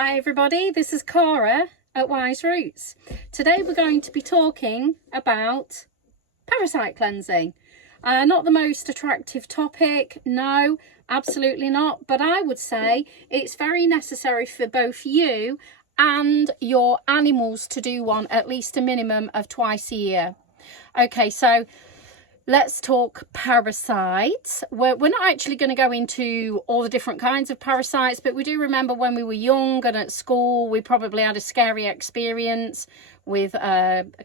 Hi everybody, this is Cara at wiseroots. Today we're going to be talking about parasite cleansing. Not the most attractive topic, no, absolutely not, but I would say it's very necessary for both you and your animals to do one at least a minimum of twice a year. Okay, so let's talk parasites. We're not actually going to go into all the different kinds of parasites, but we do remember when we were young and at school, we probably had a scary experience with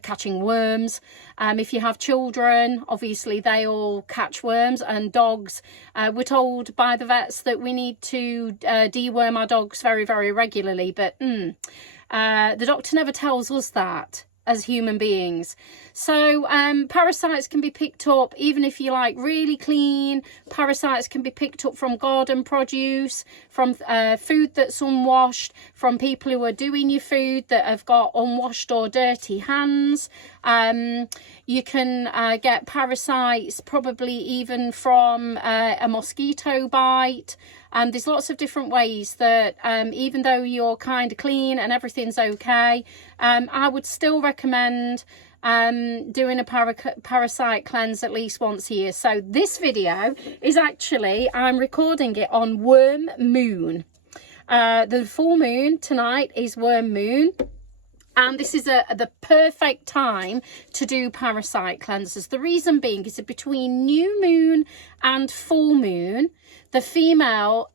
catching worms. If you have children, obviously they all catch worms, and dogs. We're told by the vets that we need to deworm our dogs very, very regularly, but the doctor never tells us that as human beings. So parasites can be picked up even if you like really clean. Parasites can be picked up from garden produce, from food that's unwashed, from people who are doing your food that have got unwashed or dirty hands. You can get parasites probably even from a mosquito bite. There's lots of different ways that even though you're kind of clean and everything's okay, I would still recommend doing a parasite cleanse at least once a year. So this video is actually, I'm recording it on worm moon. The full moon tonight is worm moon. And this is the perfect time to do parasite cleanses. The reason being is that between new moon and full moon, the female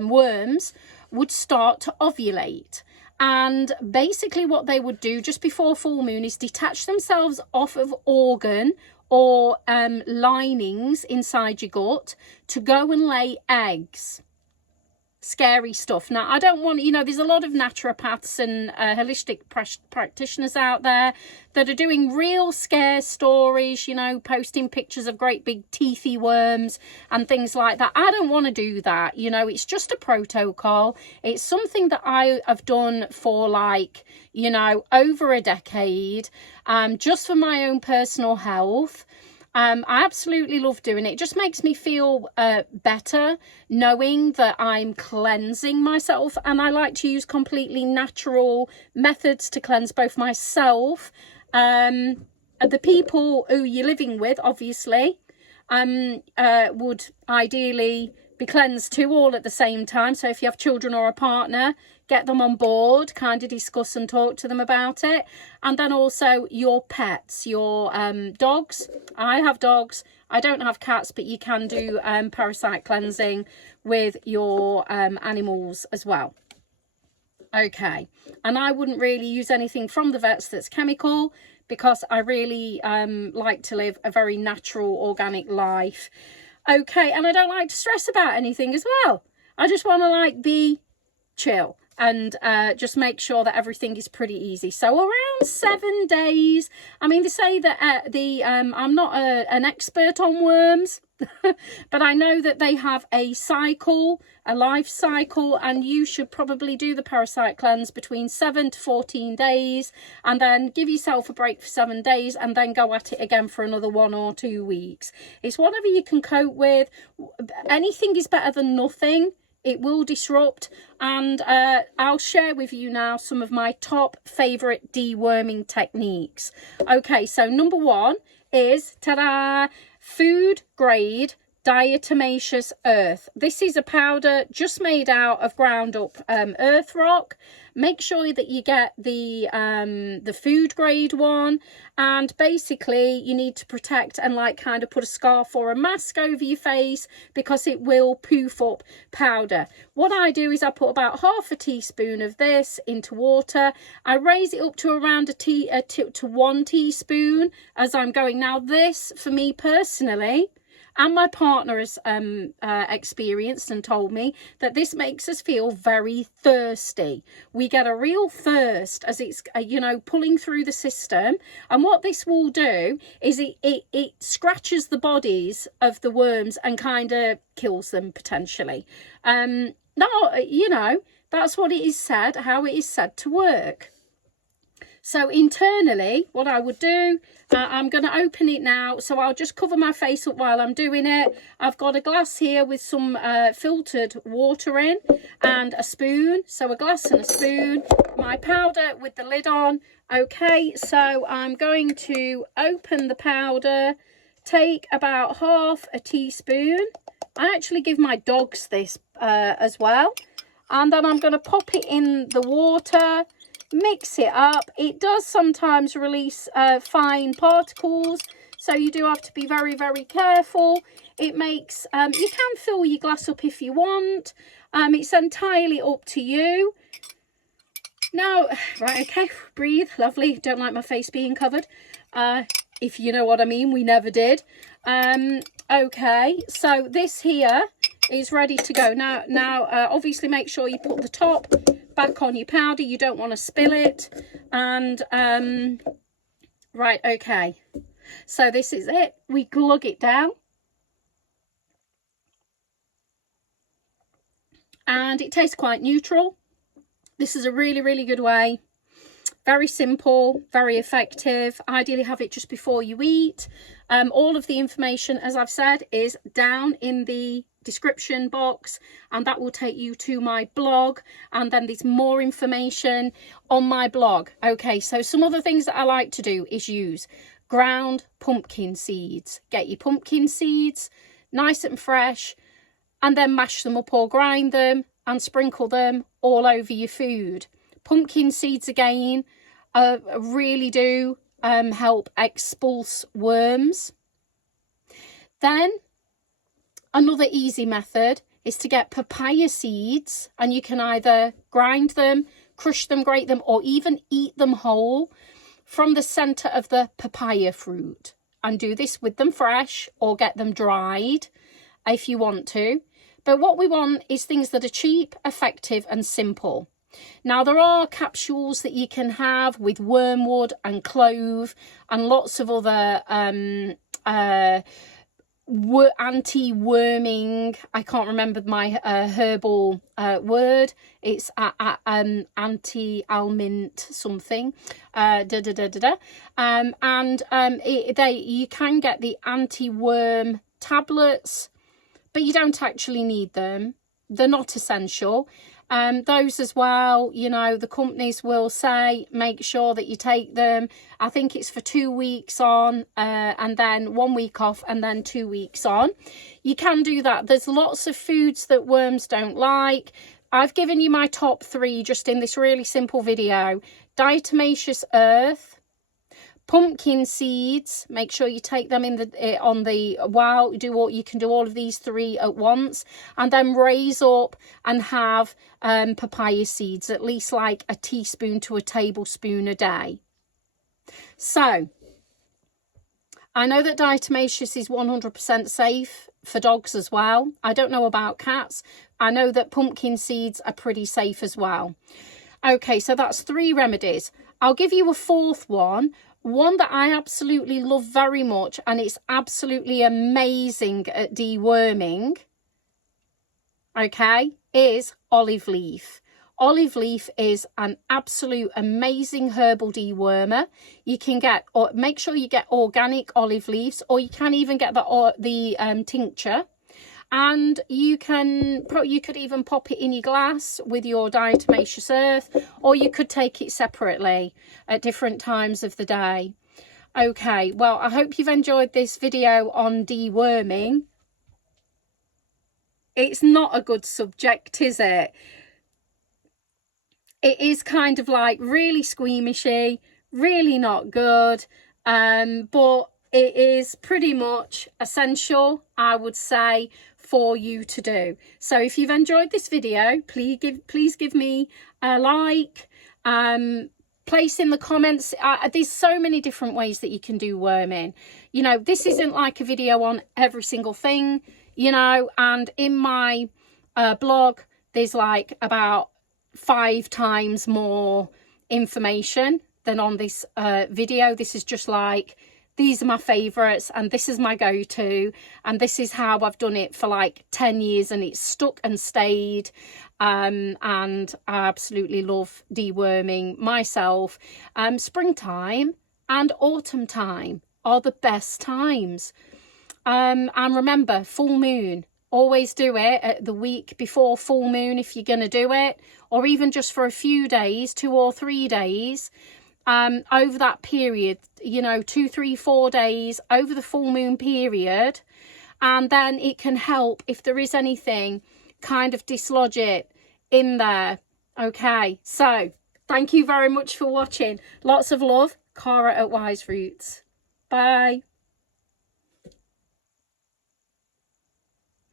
worms would start to ovulate. And basically what they would do just before full moon is detach themselves off of organ or linings inside your gut to go and lay eggs. Scary stuff. Now, I don't want, there's a lot of naturopaths and holistic practitioners out there that are doing real scare stories, posting pictures of great big teethy worms and things like that. I don't want to do that. It's just a protocol. It's something that I have done for over a decade, just for my own personal health. I absolutely love doing it. It just makes me feel better knowing that I'm cleansing myself, and I like to use completely natural methods to cleanse both myself and the people who you're living with, obviously, would ideally be cleansed too, all at the same time. So if you have children or a partner, get them on board, kind of discuss and talk to them about it. And then also your pets, your dogs. I have dogs. I don't have cats, but you can do parasite cleansing with your animals as well. Okay, and I wouldn't really use anything from the vets that's chemical, because I really like to live a very natural, organic life. Okay, and I don't like to stress about anything as well. I just want to be chill and just make sure that everything is pretty easy. So around 7 days. I mean, they say that I'm not an expert on worms, but I know that they have a cycle, a life cycle, and you should probably do the parasite cleanse between 7 to 14 days, and then give yourself a break for 7 days, and then go at it again for another 1 or 2 weeks. It's whatever you can cope with. Anything is better than nothing. It will disrupt, and I'll share with you now some of my top favourite deworming techniques. Okay, so number one is, ta-da, food grade diatomaceous earth. This is a powder just made out of ground up earth rock. Make sure that you get the food grade one, and basically you need to protect and kind of put a scarf or a mask over your face, because it will poof up powder. What I do is I put about half a teaspoon of this into water. I raise it up to around to 1 teaspoon as I'm going. Now this, for me personally, and my partner has experienced and told me that this makes us feel very thirsty. We get a real thirst as it's, pulling through the system. And what this will do is it scratches the bodies of the worms and kind of kills them potentially. Now, that's what it is said, how it is said to work. So internally, what I would do, I'm going to open it now. So I'll just cover my face up while I'm doing it. I've got a glass here with some filtered water in and a spoon. So a glass and a spoon, my powder with the lid on. Okay, so I'm going to open the powder, take about half a teaspoon. I actually give my dogs this as well. And then I'm going to pop it in the water, mix it up. It does sometimes release fine particles, so you do have to be very, very careful. It makes, you can fill your glass up if you want. It's entirely up to you. Now, right, okay, breathe, lovely. Don't like my face being covered. If you know what I mean, we never did. Okay, so this here is ready to go. Now, obviously make sure you put the top back on your powder. You don't want to spill it. And, right, okay. So this is it. We glug it down. And it tastes quite neutral. This is a really, really good way. Very simple, very effective. Ideally have it just before you eat. All of the information, as I've said, is down in the description box, and that will take you to my blog, and then there's more information on my blog. Okay, so some other things that I like to do is use ground pumpkin seeds. Get your pumpkin seeds nice and fresh, and then mash them up or grind them and sprinkle them all over your food. Pumpkin seeds again really do help expulse worms. Then another easy method is to get papaya seeds, and you can either grind them, crush them, grate them, or even eat them whole from the center of the papaya fruit, and do this with them fresh or get them dried if you want to. But what we want is things that are cheap, effective and simple. Now, there are capsules that you can have with wormwood and clove and lots of other anti-worming, I can't remember my herbal word, it's anti-almint something, you can get the anti-worm tablets, but you don't actually need them. They're not essential. Those as well, you know, the companies will say make sure that you take them. I think it's for 2 weeks on and then 1 week off and then 2 weeks on. You can do that. There's lots of foods that worms don't like. I've given you my top 3 just in this really simple video. Diatomaceous earth, pumpkin seeds, make sure you take them in the you can do all of these 3 at once, and then raise up and have papaya seeds, at least like a teaspoon to a tablespoon a day. So I know that diatomaceous is 100% safe for dogs as well. I don't know about cats. I know that pumpkin seeds are pretty safe as well. Okay, so that's 3 remedies. I'll give you a 4th one that I absolutely love very much, and it's absolutely amazing at deworming, okay, is olive leaf. Olive leaf is an absolute amazing herbal dewormer. You can get, or make sure you get organic olive leaves, or you can even get the tincture. And you could even pop it in your glass with your diatomaceous earth, or you could take it separately at different times of the day. Okay, well, I hope you've enjoyed this video on deworming. It's not a good subject, is it? It is kind of like really squeamishy, really not good, but it is pretty much essential, I would say, for you to do. So if you've enjoyed this video, please give me a like. Place in the comments. There's so many different ways that you can do worming. You know, this isn't like a video on every single thing, you know, and in my blog there's like about 5 times more information than on this video. This is just like, these are my favorites, and this is my go-to, and this is how I've done it for like 10 years, and it's stuck and stayed. and I absolutely love deworming myself. Springtime and autumn time are the best times. And remember, full moon, always do it at the week before full moon if you're going to do it, or even just for a few days, 2 or 3 days, over that period, you know, 2, 3, 4 days over the full moon period. And then it can help if there is anything, kind of dislodge it in there. Okay, so thank you very much for watching. Lots of love, Cara at Wiseroots. Bye.